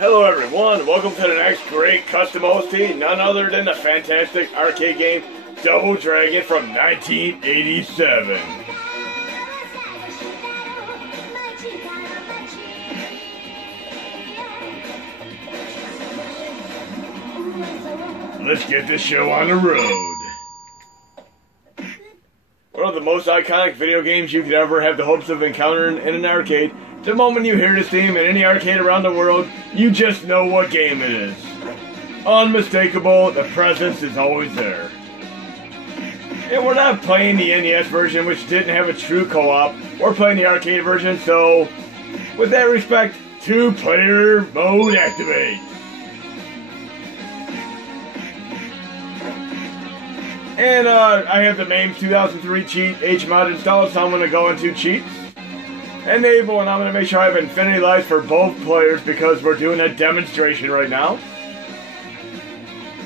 Hello everyone, welcome to the next great custom OST, none other than the fantastic arcade game Double Dragon from 1987. Let's get this show on the road. One of the most iconic video games you could ever have the hopes of encountering in an arcade. The moment you hear this theme in any arcade around the world, you just know what game it is. Unmistakable, the presence is always there. And we're not playing the NES version, which didn't have a true co-op. We're playing the arcade version, so with that respect, 2-player mode activate. And I have the MAME 2003 cheat HMod installed, so I'm going to go into cheats. Enable, and I'm going to make sure I have infinity lights for both players because we're doing a demonstration right now.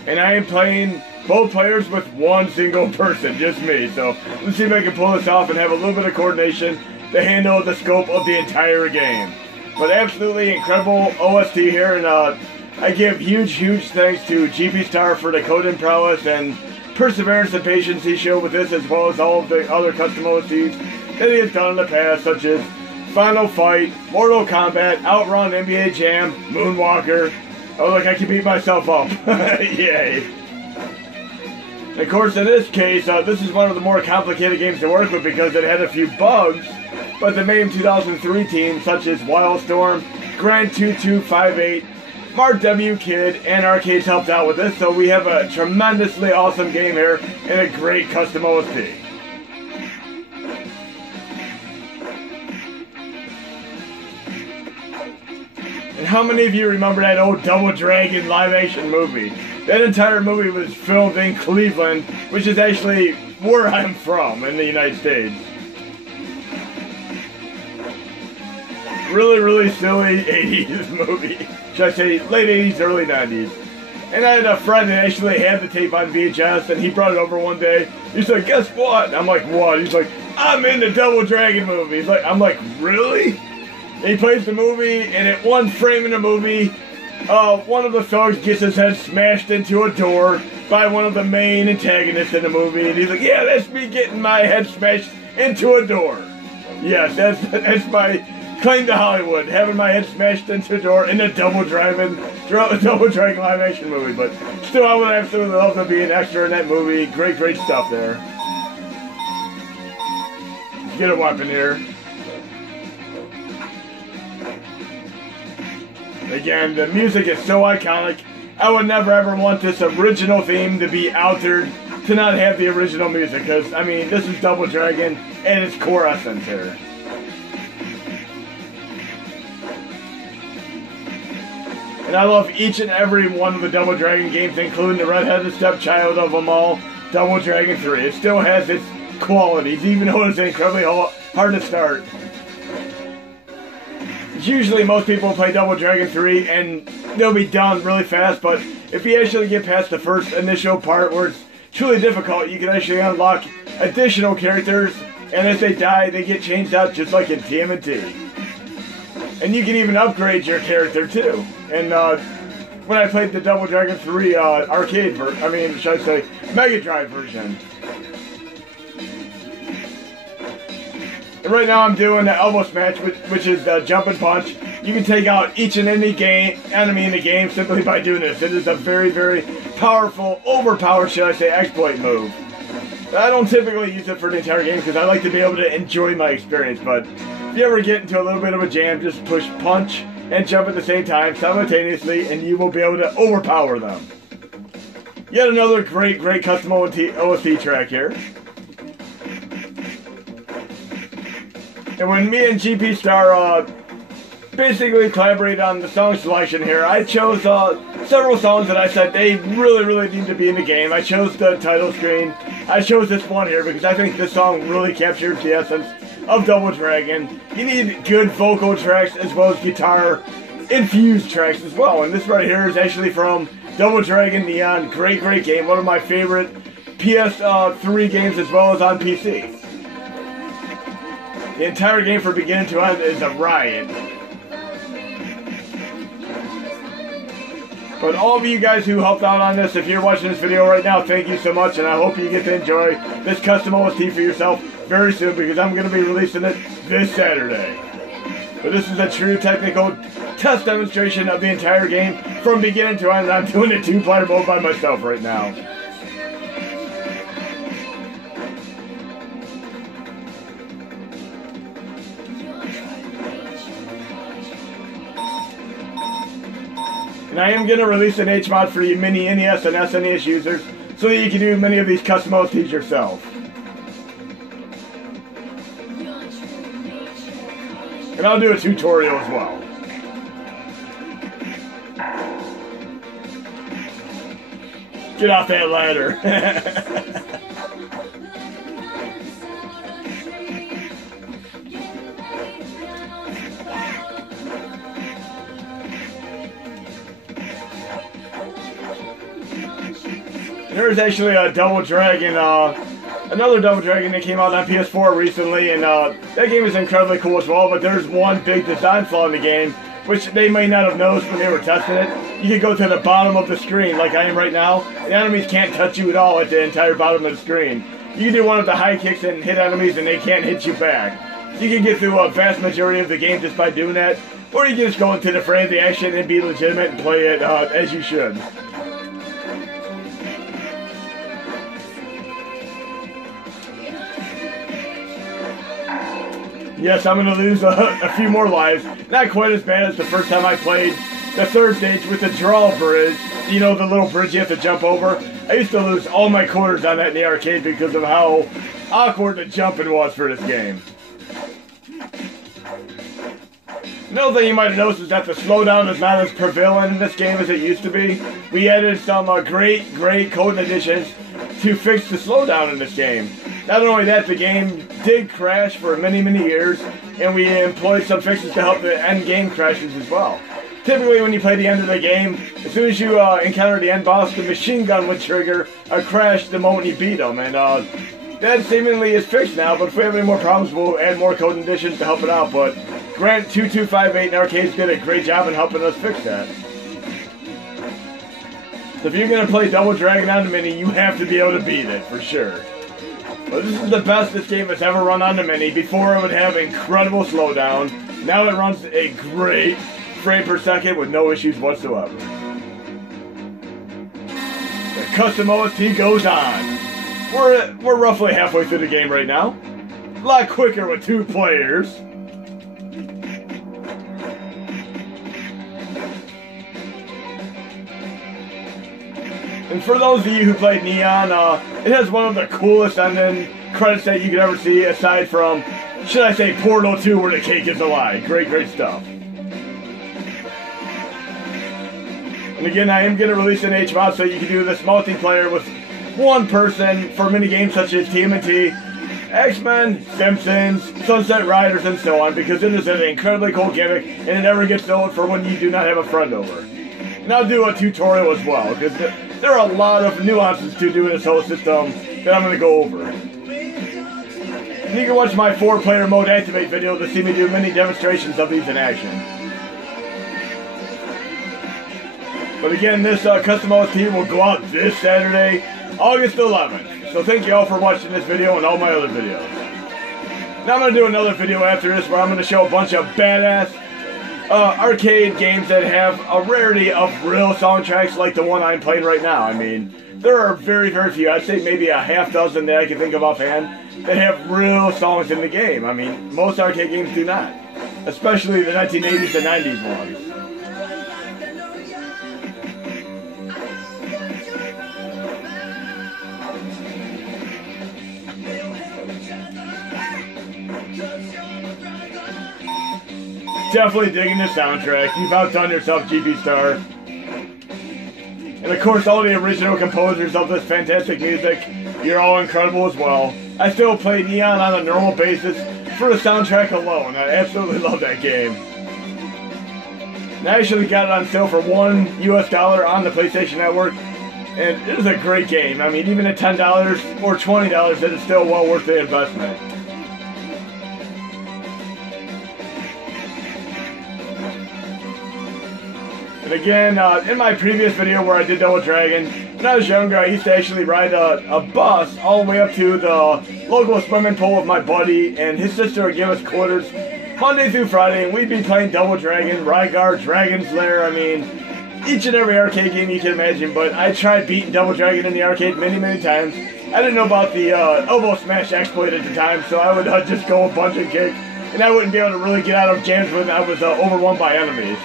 And I am playing both players with one single person, just me. So let's see if I can pull this off and have a little bit of coordination to handle the scope of the entire game. But absolutely incredible OST here, and I give huge thanks to gpstar for the coding prowess and perseverance and patience he showed with this, as well as all of the other custom OSTs that he has done in the past, such as Final Fight, Mortal Kombat, Outrun, NBA Jam, Moonwalker. Oh look, I can beat myself up. Yay. And of course, in this case, this is one of the more complicated games to work with because it had a few bugs, but the MAME 2003 team, such as Wilstorm, Grand2258, Markwkidd, and Arcades helped out with this, so we have a tremendously awesome game here and a great custom OST. And how many of you remember that old Double Dragon live-action movie? That entire movie was filmed in Cleveland, which is actually where I'm from in the United States. Really silly 80s movie. Should I say late 80s, early 90s. And I had a friend that actually had the tape on VHS, and he brought it over one day. He's like, guess what? And I'm like, what? He's like, I'm in the Double Dragon movie. He's like, I'm like, really? And he plays the movie, and at one frame in the movie, one of the thugs gets his head smashed into a door by one of the main antagonists in the movie. And he's like, yeah, that's me getting my head smashed into a door. Yes, that's my claim to Hollywood, having my head smashed into a door in a Double Dragon live action movie. But still, I would absolutely love to be an extra in that movie. Great stuff there. Let's get a weapon here. Again, the music is so iconic. I would never ever want this original theme to be altered to not have the original music, because, I mean, this is Double Dragon and its core essence here. And I love each and every one of the Double Dragon games, including the redheaded stepchild of them all, Double Dragon 3. It still has its qualities, even though it's incredibly hard to start. Usually most people play Double Dragon 3 and they'll be done really fast, but if you actually get past the first initial part where it's truly difficult, you can actually unlock additional characters, and if they die, they get changed out just like in TMNT. And you can even upgrade your character too. And when I played the Double Dragon 3 arcade should I say Mega Drive version. And right now I'm doing the elbow smash, which is the jump and punch. You can take out each and any enemy in the game simply by doing this. It is a very powerful, overpowered, should I say, exploit move. I don't typically use it for the entire game because I like to be able to enjoy my experience, but if you ever get into a little bit of a jam, just push punch and jump at the same time simultaneously, and you will be able to overpower them. Yet another great custom OST track here. And when me and gpstar basically collaborated on the song selection here, I chose several songs that I said they really need to be in the game. I chose the title screen. I chose this one here because I think this song really captures the essence of Double Dragon. You need good vocal tracks as well as guitar infused tracks as well. And this right here is actually from Double Dragon Neon. Great game. One of my favorite PS3 games as well as on PC. The entire game from beginning to end is a riot. But all of you guys who helped out on this, if you're watching this video right now, thank you so much, and I hope you get to enjoy this custom OST for yourself very soon, because I'm going to be releasing it this Saturday. But this is a true technical test demonstration of the entire game from beginning to end. I'm doing it 2-player mode by myself right now. And I am going to release an HMod for you mini NES and SNES users so that you can do many of these custom OSTs yourself. And I'll do a tutorial as well. Get off that ladder. There's actually a Double Dragon, another Double Dragon that came out on PS4 recently, and that game is incredibly cool as well, but there's one big design flaw in the game, which they may not have noticed when they were testing it. You can go to the bottom of the screen, like I am right now. The enemies can't touch you at all at the entire bottom of the screen. You can do one of the high kicks and hit enemies, and they can't hit you back. You can get through a vast majority of the game just by doing that, or you can just go into the frame of the action and be legitimate and play it as you should. Yes, I'm going to lose a few more lives. Not quite as bad as the first time I played the third stage with the draw bridge. You know, the little bridge you have to jump over. I used to lose all my quarters on that in the arcade because of how awkward the jumping was for this game. Another thing you might have noticed is that the slowdown is not as prevalent in this game as it used to be. We added some great code additions to fix the slowdown in this game. Not only that, the game did crash for many years, and we employed some fixes to help the end game crashes as well. Typically, when you play the end of the game, as soon as you encounter the end boss, the machine gun would trigger a crash the moment you beat them, and that seemingly is fixed now, but if we have any more problems, we'll add more code additions to help it out, but Grant 2258 in Arcades did a great job in helping us fix that. So if you're going to play Double Dragon on the Mini, you have to be able to beat it, for sure. But this is the best this game has ever run on the Mini. Before it would have incredible slowdown. Now it runs a great frame per second with no issues whatsoever. The custom OST goes on. We're roughly halfway through the game right now. A lot quicker with 2 players. And for those of you who played Neon, it has one of the coolest ending credits that you could ever see, aside from, should I say, Portal 2, where the cake is a lie. Great stuff. And again, I am going to release an HMod so you can do this multiplayer with one person for mini games such as TMNT, X-Men, Simpsons, Sunset Riders, and so on, because it is an incredibly cool gimmick, and it never gets old for when you do not have a friend over. And I'll do a tutorial as well, because there are a lot of nuances to doing this whole system that I'm going to go over. And you can watch my 4-player mode activate video to see me do many demonstrations of these in action. But again, this custom OST will go out this Saturday, August 11th. So thank you all for watching this video and all my other videos. Now I'm going to do another video after this where I'm going to show a bunch of badass arcade games that have a rarity of real soundtracks like the one I'm playing right now. I mean, there are very few, I'd say maybe a half dozen that I can think of offhand, that have real songs in the game. I mean, most arcade games do not. Especially the 1980s and 90s ones. Definitely digging the soundtrack. You've outdone yourself, gpstar. And of course, all the original composers of this fantastic music, you're all incredible as well. I still play Neon on a normal basis for the soundtrack alone. I absolutely love that game. And I actually got it on sale for $1 US on the PlayStation Network, and it is a great game. I mean, even at $10 or $20, it is still well worth the investment. And again, in my previous video where I did Double Dragon, when I was younger, I used to actually ride a bus all the way up to the local swimming pool with my buddy, and his sister would give us quarters Monday through Friday, and we'd be playing Double Dragon, Rygar, Dragon's Lair, I mean, each and every arcade game you can imagine, but I tried beating Double Dragon in the arcade many, many times. I didn't know about the elbow smash exploit at the time, so I would just go a bunch and kick, and I wouldn't be able to really get out of jams when I was overwhelmed by enemies.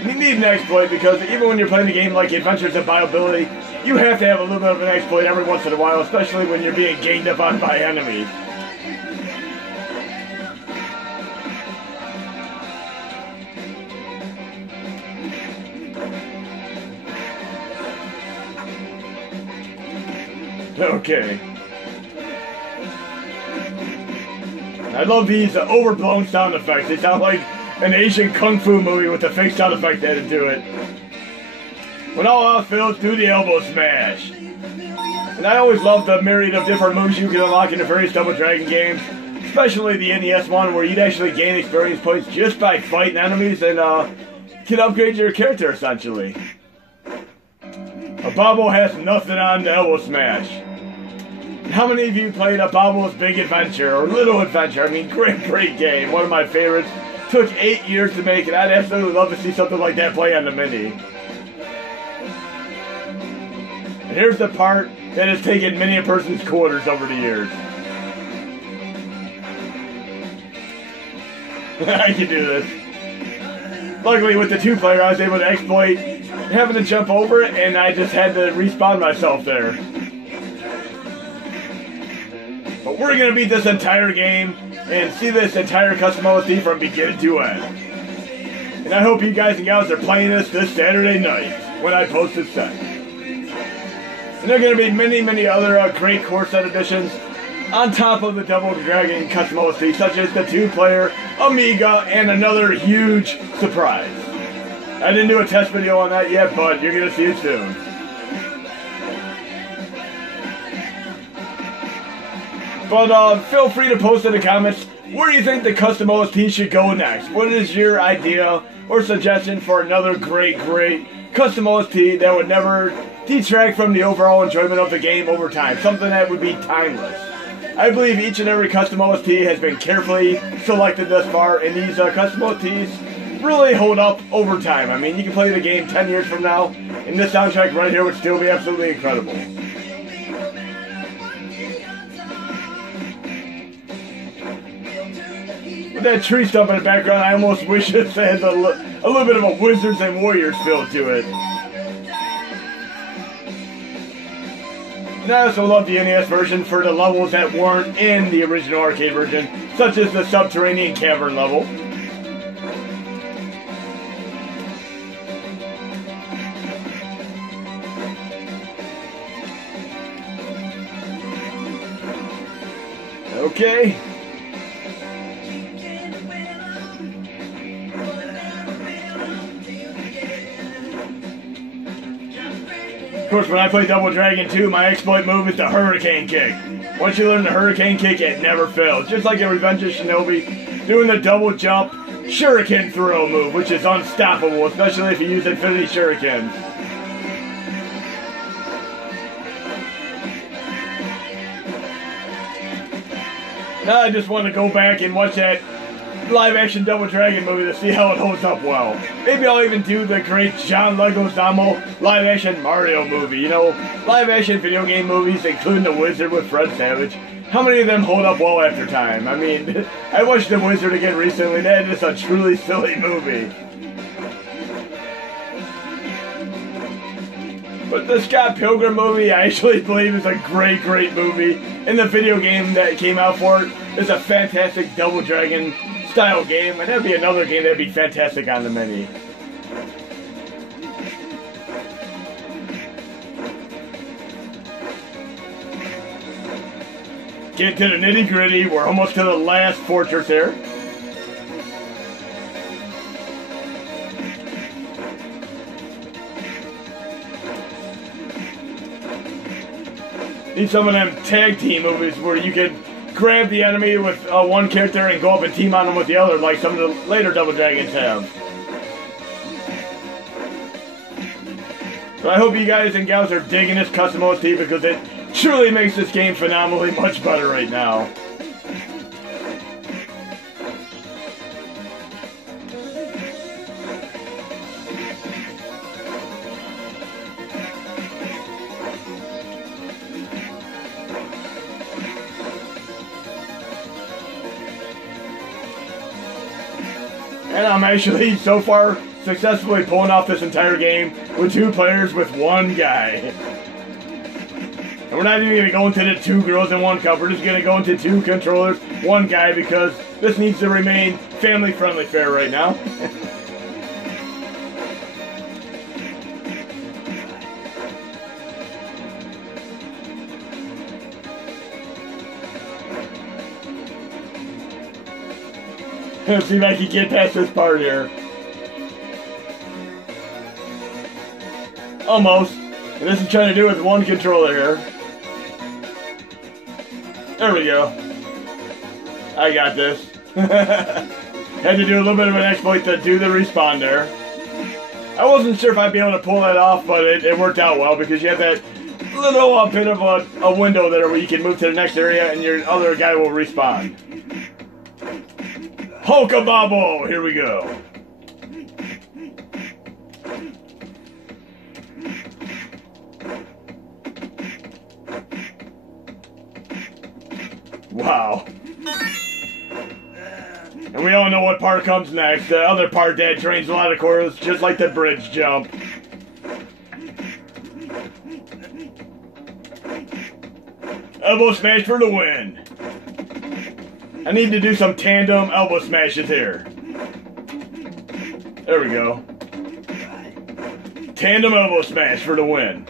You need an exploit because even when you're playing a game like Adventures of Viability, you have to have a little bit of an exploit every once in a while, especially when you're being ganged up on by enemies. Okay. I love these overblown sound effects. They sound like an Asian kung fu movie with a fake sound effect added to it. When all else fails, do the elbow smash. And I always love the myriad of different moves you can unlock in the various Double Dragon games, especially the NES one where you'd actually gain experience points just by fighting enemies and can upgrade your character essentially. A Bobble has nothing on the elbow smash. How many of you played a Bobble's Big Adventure or Little Adventure? I mean, great game, one of my favorites. Took 8 years to make it. I'd absolutely love to see something like that play on the Mini. And here's the part that has taken many a person's quarters over the years. I can do this. Luckily with the 2-player I was able to exploit having to jump over it, and I just had to respawn myself there. But we're going to beat this entire game and see this entire custom OST from beginning to end. And I hope you guys and gals are playing this Saturday night when I post this set. And there are going to be many other great core set additions on top of the Double Dragon Custom OST, such as the 2-player, Amiga, and another huge surprise. I didn't do a test video on that yet, but you're going to see it soon. But feel free to post in the comments, where do you think the custom OST should go next? What is your idea or suggestion for another great custom OST that would never detract from the overall enjoyment of the game over time? Something that would be timeless. I believe each and every custom OST has been carefully selected thus far, and these custom OSTs really hold up over time. I mean, you can play the game 10 years from now, and this soundtrack right here would still be absolutely incredible. With that tree stump in the background, I almost wish it had a little bit of a Wizards and Warriors feel to it. And I also love the NES version for the levels that weren't in the original arcade version, such as the subterranean cavern level. Okay. Of course, when I play Double Dragon 2, my exploit move is the Hurricane Kick. Once you learn the Hurricane Kick, it never fails. Just like in Revenge of Shinobi, doing the double jump Shuriken throw move, which is unstoppable, especially if you use Infinity Shurikens. Now I just want to go back and watch that live-action Double Dragon movie to see how it holds up well. Maybe I'll even do the great John Leguizamo live-action Mario movie. You know, live-action video game movies, including The Wizard with Fred Savage. How many of them hold up well after time? I mean, I watched The Wizard again recently. That is a truly silly movie. But the Scott Pilgrim movie, I actually believe is a great movie. And the video game that came out for it is a fantastic Double Dragon style game, and that'd be another game that'd be fantastic on the Mini. Get to the nitty gritty, we're almost to the last fortress here. Need some of them tag team movies where you could grab the enemy with one character and go up and team on them with the other, like some of the later Double Dragons have. So I hope you guys and gals are digging this custom OST because it truly makes this game phenomenally much better right now. And I'm actually, so far, successfully pulling off this entire game with 2 players with 1 guy. And we're not even going to go into the 2 girls and 1 cup. We're just going to go into 2 controllers, 1 guy, because this needs to remain family-friendly fare right now. Let's see if I can get past this part here. Almost. And this is trying to do with 1 controller here. There we go. I got this. Had to do a little bit of an exploit to do the respawn there. I wasn't sure if I'd be able to pull that off, but it worked out well because you have that little bit of a window there where you can move to the next area and your other guy will respawn. Hulkabobble! Here we go. Wow. And we all know what part comes next. The other part that drains a lot of cores, just like the bridge jump. Elbow smash for the win. I need to do some tandem elbow smashes here. There we go. Tandem elbow smash for the win.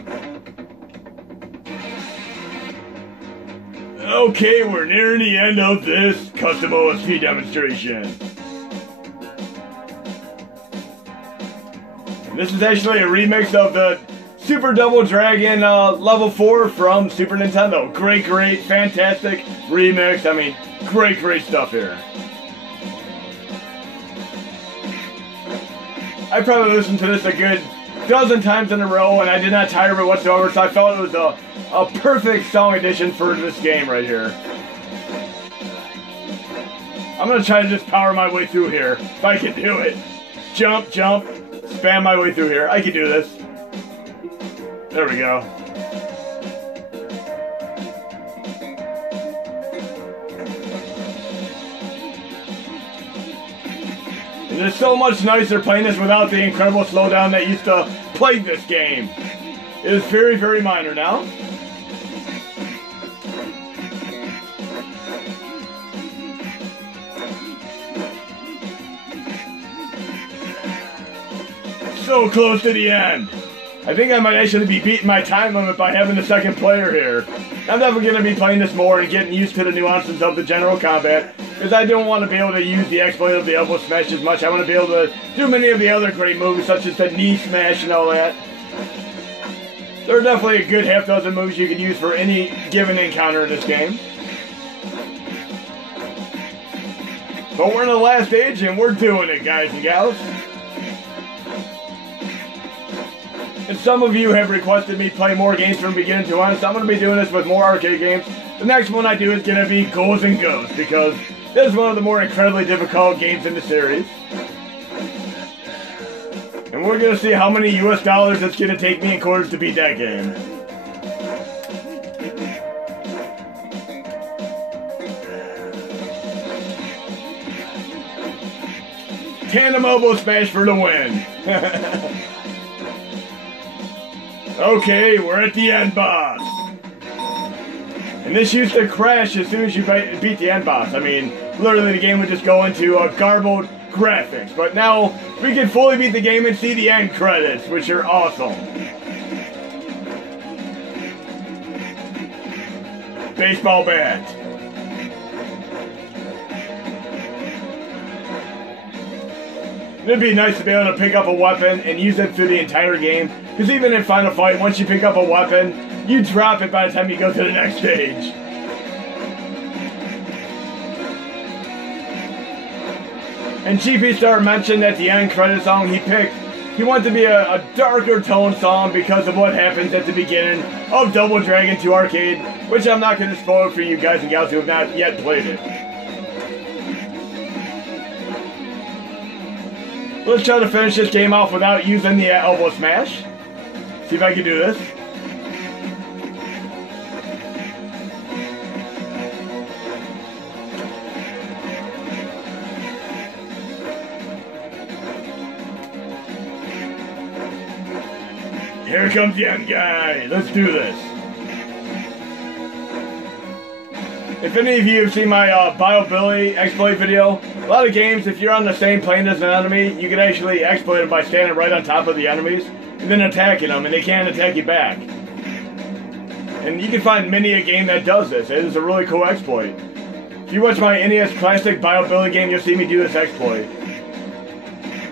Okay, we're nearing the end of this custom OST demonstration. And this is actually a remix of the Super Double Dragon Level 4 from Super Nintendo. Great, fantastic remix. I mean, great stuff here. I probably listened to this a good dozen times in a row and I did not tire of it whatsoever, so I felt it was a perfect song addition for this game right here. I'm going to try to just power my way through here, if I can do it. Jump, spam my way through here. I can do this. There we go. And it's so much nicer playing this without the incredible slowdown that used to plague this game. It is very minor now. So close to the end. I think I might actually be beating my time limit by having the second player here. I'm definitely going to be playing this more and getting used to the nuances of the general combat, because I don't want to be able to use the exploit of the elbow smash as much. I want to be able to do many of the other great moves, such as the knee smash and all that. There are definitely a good half dozen moves you can use for any given encounter in this game. But we're in the last stage and we're doing it, guys and gals. And some of you have requested me play more games from beginning to end, so I'm going to be doing this with more arcade games. The next one I do is going to be Ghouls and Ghosts, because this is one of the more incredibly difficult games in the series. And we're going to see how many US dollars it's going to take me in quarters to beat that game. Tandem elbow smash for the win. Okay, we're at the end boss. And this used to crash as soon as you beat the end boss. I mean, literally the game would just go into garbled graphics. But now, we can fully beat the game and see the end credits, which are awesome. Baseball bat. It'd be nice to be able to pick up a weapon and use it through the entire game. Because even in Final Fight, once you pick up a weapon, you drop it by the time you go to the next stage. And gpstar mentioned at the end credit song he picked he wanted to be a darker tone song because of what happens at the beginning of Double Dragon 2 Arcade, which I'm not going to spoil for you guys and gals who have not yet played it. Let's try to finish this game off without using the elbow smash. See if I can do this. Here comes the end guy. Let's do this. If any of you have seen my Biobilly exploit video, a lot of games, if you're on the same plane as an enemy, you can actually exploit them by standing right on top of the enemies and then attacking them, and they can't attack you back. And you can find many a game that does this. It is a really cool exploit. If you watch my NES Classic Biobilly game, you'll see me do this exploit.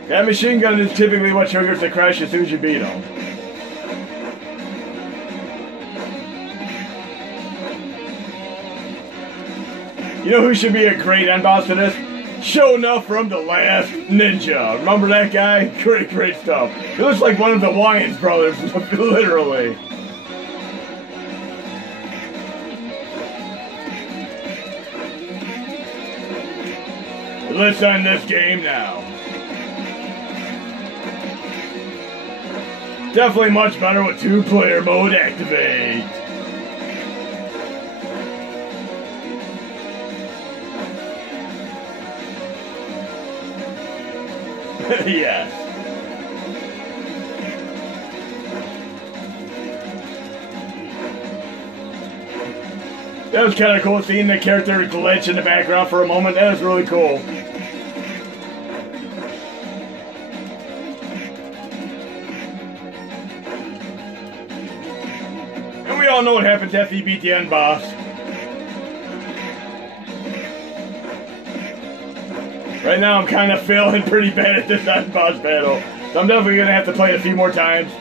That machine gun is typically what triggers the crash as soon as you beat them. You know who should be a great end boss to this? Sure enough, from The Last Ninja. Remember that guy? Great stuff. He looks like one of the Wayans brothers, literally. Let's end this game now. Definitely much better with 2-player mode activate. Yes. That was kind of cool seeing the character glitch in the background for a moment. That was really cool. And we all know what happens after you beat the end boss. Right now I'm kind of failing pretty bad at this end boss battle, so I'm definitely going to have to play it a few more times.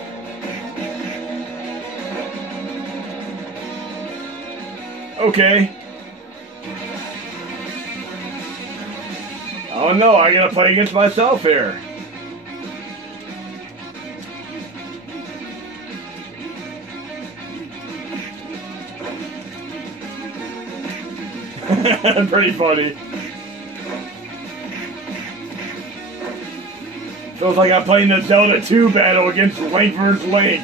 Okay. Oh no, I gotta play against myself here. Pretty funny. Feels like I'm playing the Zelda 2 battle against Link vs. Link.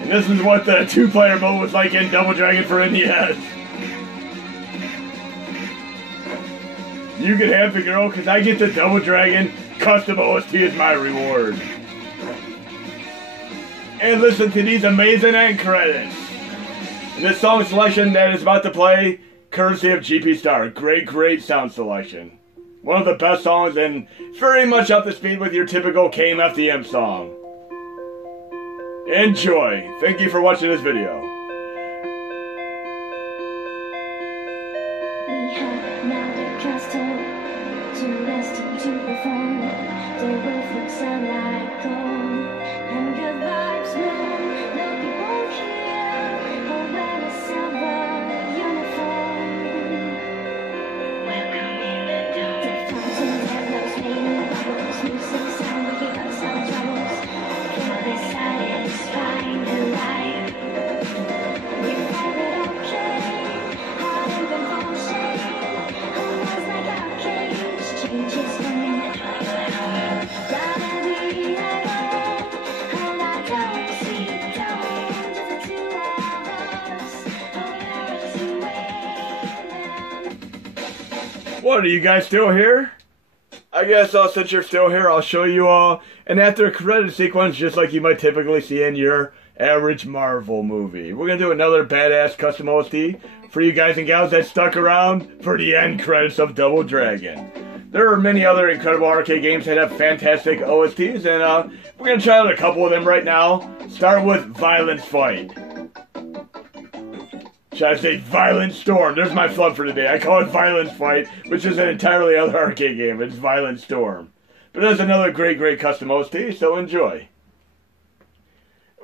And this is what the 2-player mode was like in Double Dragon for NES. You can have the girl, because I get the Double Dragon Custom OST as my reward. And listen to these amazing end credits. And this song selection that is about to play, courtesy of gpstar. Great sound selection. One of the best songs, and very much up to speed with your typical KMFDM song. Enjoy. Thank you for watching this video. We have now the castle to rest and to perform. They will flip sunlight gold and good vibes bloom. The people here will wear a silver uniform. Welcome in the dome. The fountains have no pain, bubbles, music, sound, we give us our troubles. Feel the satisfying delight. We find it okay, hard and compulsion. Almost like our cage changes coming. Gotta be alone, and I don't see dawn. Just the two of us, oh never to wait. What, are you guys still here? I guess since you're still here, I'll show you an after credit sequence just like you might typically see in your average Marvel movie. We're going to do another badass custom OST for you guys and gals that stuck around for the end credits of Double Dragon. There are many other incredible arcade games that have fantastic OSTs, and we're going to try out a couple of them right now. Start with Violent Fight. Should I say Violent Storm? There's my flub for today. I call it Violent Fight, which is an entirely other arcade game. It's Violent Storm. But there's another great custom OST, so enjoy.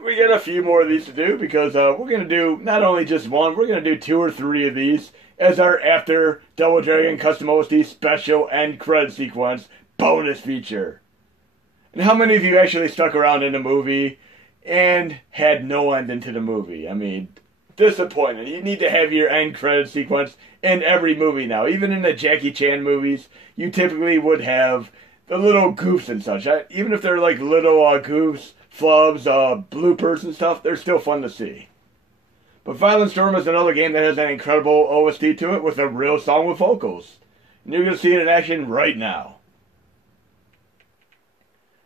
We got a few more of these to do because we're going to do not only just one, we're going to do 2 or 3 of these as our after Double Dragon Custom OST special end credit sequence bonus feature. And how many of you actually stuck around in the movie and had no ending to the movie? I mean, disappointing. You need to have your end credit sequence in every movie now. Even in the Jackie Chan movies, you typically would have the little goofs and such. Even if they're like little goofs, flubs, bloopers and stuff, they're still fun to see. But Violent Storm is another game that has an incredible OST to it with a real song with vocals. And you're going to see it in action right now.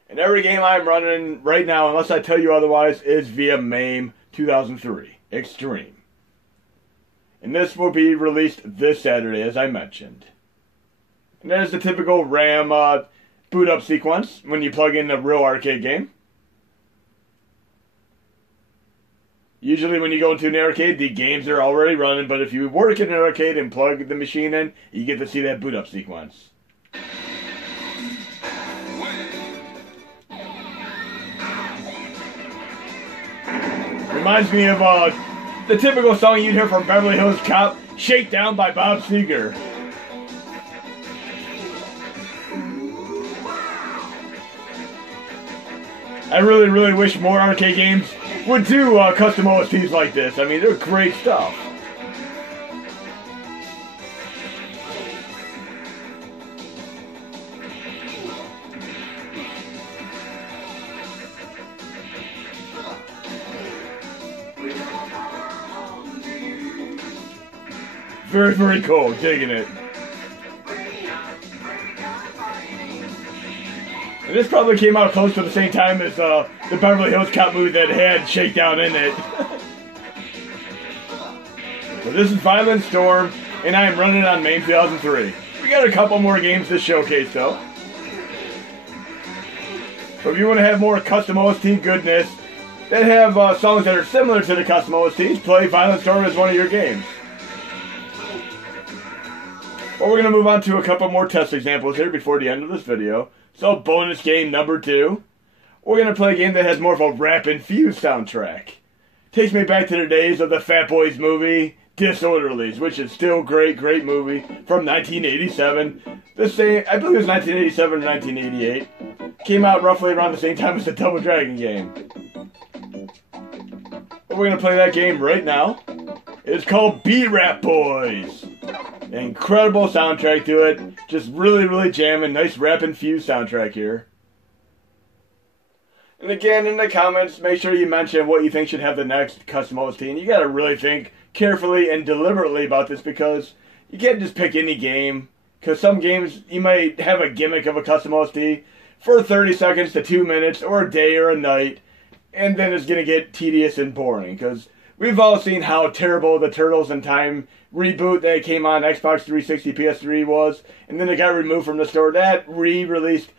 And every game I'm running right now, unless I tell you otherwise, is via MAME 2003 Extreme. And this will be released this Saturday, as I mentioned. And that is the typical RAM boot up sequence when you plug in a real arcade game. Usually when you go into an arcade, the games are already running, but if you work in an arcade and plug the machine in, you get to see that boot up sequence. Reminds me of the typical song you'd hear from Beverly Hills Cop, Shakedown by Bob Seger. I really, really wish more arcade games would do custom OSTs like this. I mean, they're great stuff. Very, very cool. Digging it. And this probably came out close to the same time as the Beverly Hills Cop movie that had Shakedown in it. So this is Violent Storm, and I am running it on MAME 2003. We got a couple more games to showcase, though. So if you want to have more custom OST goodness that have songs that are similar to the custom OSTs, play Violent Storm as one of your games. Well, we're going to move on to a couple more test examples here before the end of this video. So, bonus game number 2. We're going to play a game that has more of a rap-infused soundtrack. Takes me back to the days of the Fat Boys movie, Disorderlies, which is still great, great movie from 1987. The same, I believe it was 1987 or 1988. Came out roughly around the same time as the Double Dragon game. But we're going to play that game right now. It's called B-Rap Boys. Incredible soundtrack to it. Just really, really jamming. Nice rap-infused soundtrack here. And again, in the comments, make sure you mention what you think should have the next custom OST. And you gotta really think carefully and deliberately about this, because you can't just pick any game. Because some games, you might have a gimmick of a custom OST for 30 seconds to 2 minutes, or a day or a night. And then it's gonna get tedious and boring. Because we've all seen how terrible the Turtles in Time reboot that came on Xbox 360, PS3 was, and then it got removed from the store. That re-released,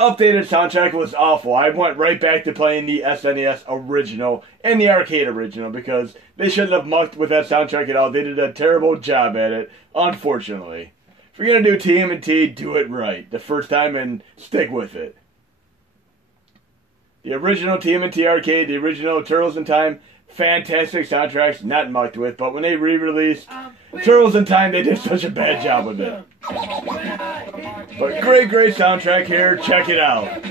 updated soundtrack was awful. I went right back to playing the SNES original and the arcade original, because they shouldn't have mucked with that soundtrack at all. They did a terrible job at it, unfortunately. If you're going to do TMNT, do it right the first time and stick with it. The original TMNT arcade, the original Turtles in Time, fantastic soundtracks, not mucked with, but when they re-released Turtles in Time, they did such a bad job with it. But great, great soundtrack here. Check it out.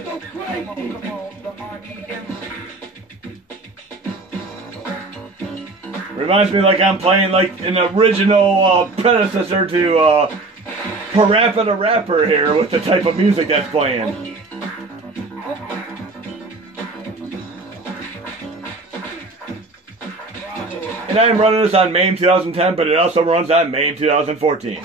Reminds me like I'm playing like an original predecessor to Parappa the Rapper here with the type of music that's playing. And I am running this on MAME 2010, but it also runs on MAME 2014.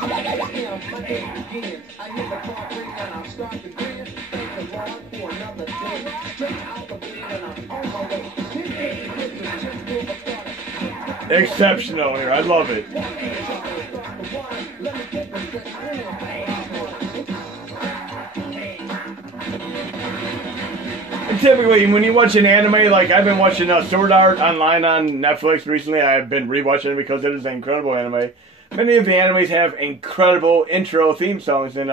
Exceptional here, I love it. And typically, when you watch an anime, like I've been watching Sword Art Online on Netflix recently, I've been rewatching it because it is an incredible anime. Many of the animes have incredible intro theme songs, and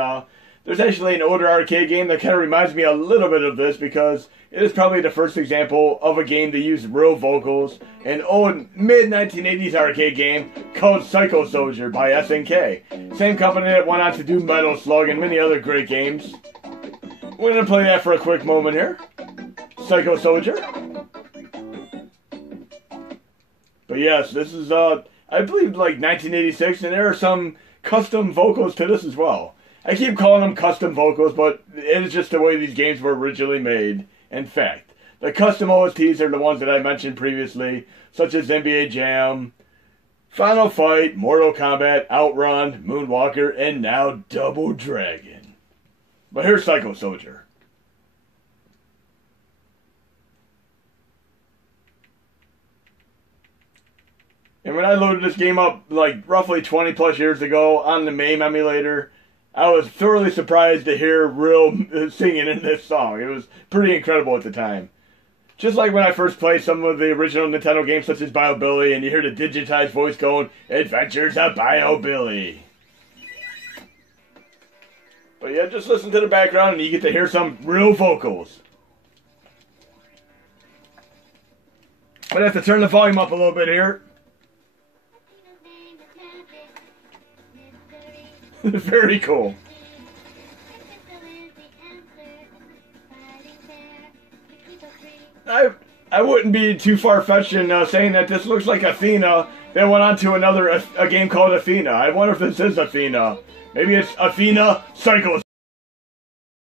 There's actually an older arcade game that kind of reminds me a little bit of this because it is probably the first example of a game that used real vocals. An old mid-1980s arcade game called Psycho Soldier by SNK. Same company that went on to do Metal Slug and many other great games. We're going to play that for a quick moment here. Psycho Soldier. But yes, this is, I believe, like 1986, and there are some custom vocals to this as well. I keep calling them custom vocals, but it is just the way these games were originally made. In fact, the custom OSTs are the ones that I mentioned previously, such as NBA Jam, Final Fight, Mortal Kombat, Outrun, Moonwalker, and now Double Dragon. But here's Psycho Soldier. And when I loaded this game up, like, roughly 20 plus years ago on the MAME emulator, I was thoroughly surprised to hear real singing in this song. It was pretty incredible at the time. Just like when I first played some of the original Nintendo games such as Bio Billy, and you hear the digitized voice going, "Adventures of Bio Billy." But yeah, just listen to the background and you get to hear some real vocals. I'm gonna have to turn the volume up a little bit here. Very cool. I wouldn't be too far-fetched in saying that this looks like Athena that went on to a game called Athena. I wonder if this is Athena. Maybe it's Athena Psycho